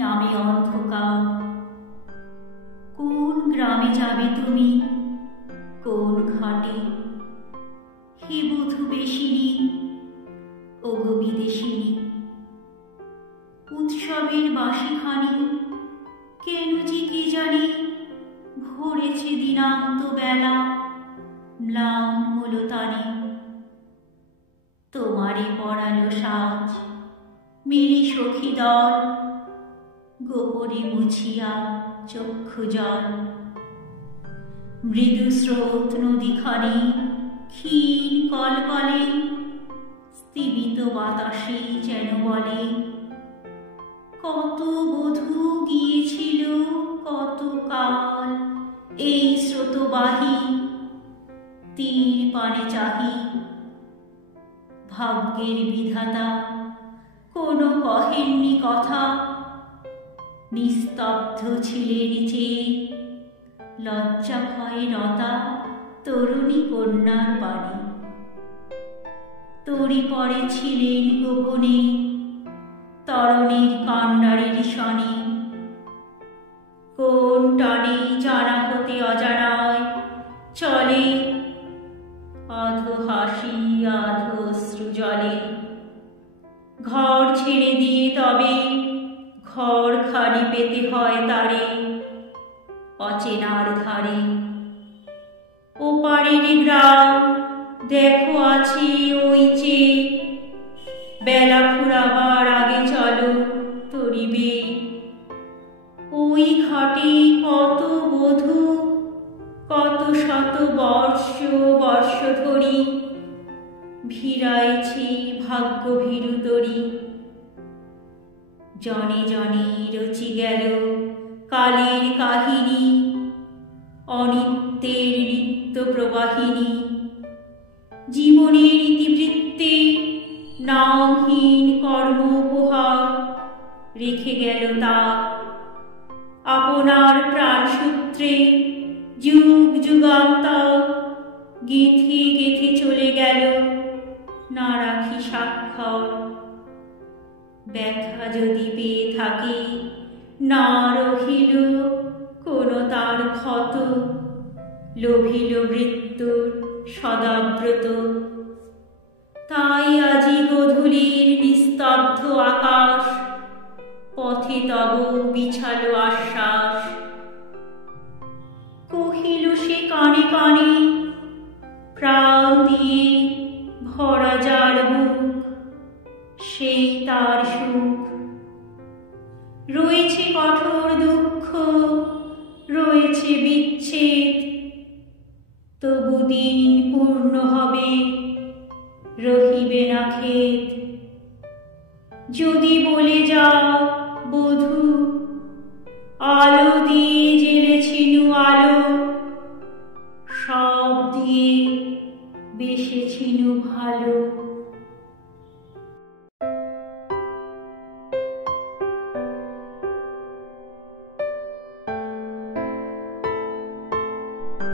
নামে অন্ধকার। কোন গ্রামে যাবে তুমি, কোন ঘাটে? হে বধূ বেশিনী, ওগো বিদেশিনী, উৎসবের বাঁশিখানি কেন যে কে জানি ভরেছে দিনান্ত বেলা ম্লান মুলতানি। তোমারে পরালো সাজ মিলি সখী দল, গোপনে মুছিয়া চক্ষু জল। মৃদু স্রোত নদীখানি ক্ষীণ কলকলে, স্তিমিত বাতাসে যেন বলে, কত বধূ গিয়েছিল কত কাল এই স্রোতবাহী তীর পানে চাহি। ভাগ্যের বিধাতা কোনো কহেননি কথা, নিস্তব্ধ ছিলেন চেয়ে লজ্জা ভয়ে লতা তরুণী কন্যার বাণী। তরি পরে ছিলেন গোপনে তরণীর কাণ্ডারের শনি। কোন টানে জানা হতে অজানায় চলে, আধো হাসি আধো অশ্রু জলে। ঘর ছেড়ে দিয়ে তবে ঘর খালি পেতে হয় তারে অচেনার ধারে। ওপারের গ্রাম দেখো আছে ওই চেয়ে, বেলা ফুরাবার আগে চলো তরিবে। ওই ঘাটে কত বধূ কত শত বর্ষ ধরি ভিড়াইছে ভাগ্য ভীরু তরি। জনে জনে রচি গেল কালের কাহিনী, অনিত্যের নিত্য প্রবাহিনী। জীবনের ইতিবৃত্তে নামহীন কর্ম উপহার রেখে গেল তার। আপনার প্রাণসূত্রে যুগ যুগান্তর গেঁথে গেঁথে চলে গেল না রাখি স্বাক্ষর। ব্যথা যদি পেয়ে থাকে না রহিল কোনো তার ক্ষত, লোভিল মৃত্যুর সদাব্রত। তাই আজি গোধূলির নিস্তব্ধ আকাশ পথে তব বিছালো আশ্বাস। কহিল সে কানে কানে প্রাণ দিয়ে ভরা যার বুক, সেই তার সুখ। রয়েছে কঠোর দুঃখ রয়েছে বিচ্ছেদ, তবু দিন পূর্ণ হবে রহিবে না খেদ। যদি বলে যাও